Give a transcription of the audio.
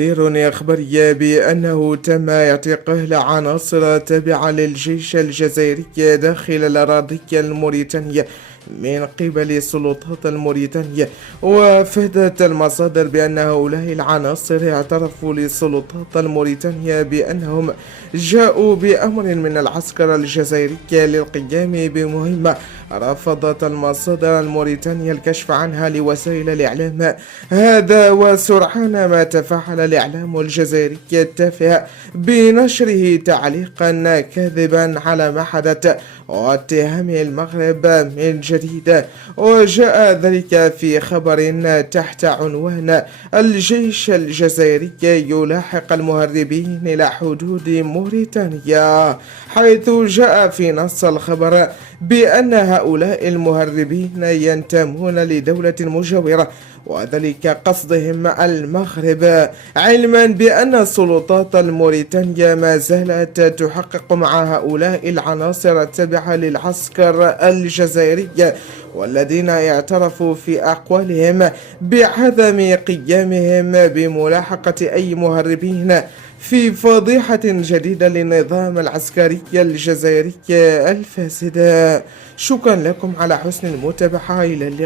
تقارير إخبارية بأنه تم اعتقال عناصر تابعة للجيش الجزائري داخل الأراضي الموريتانية من قبل السلطات الموريتانية. وافادت المصادر بأن هؤلاء العناصر اعترفوا للسلطات الموريتانية بأنهم جاءوا بأمر من العسكر الجزائري للقيام بمهمة. رفضت المصادر الموريتانية الكشف عنها لوسائل الإعلام هذا، وسرعان ما تفاعل الإعلام الجزائري التافه بنشره تعليقا كاذبا على ما حدث واتهام المغرب من جديد. وجاء ذلك في خبر تحت عنوان: الجيش الجزائري يلاحق المهربين إلى حدود موريتانيا، حيث جاء في نص الخبر بأن هؤلاء المهربين ينتمون لدولة مجاورة، وذلك قصدهم المغرب، علما بأن السلطات الموريتانية ما زالت تحقق مع هؤلاء العناصر التابعة للعسكر الجزائري، والذين اعترفوا في أقوالهم بعدم قيامهم بملاحقة أي مهربين في فضيحة جديدة للنظام العسكري الجزائري الفاسد. شكرا لكم على حسن المتابعة. إلى اللقاء.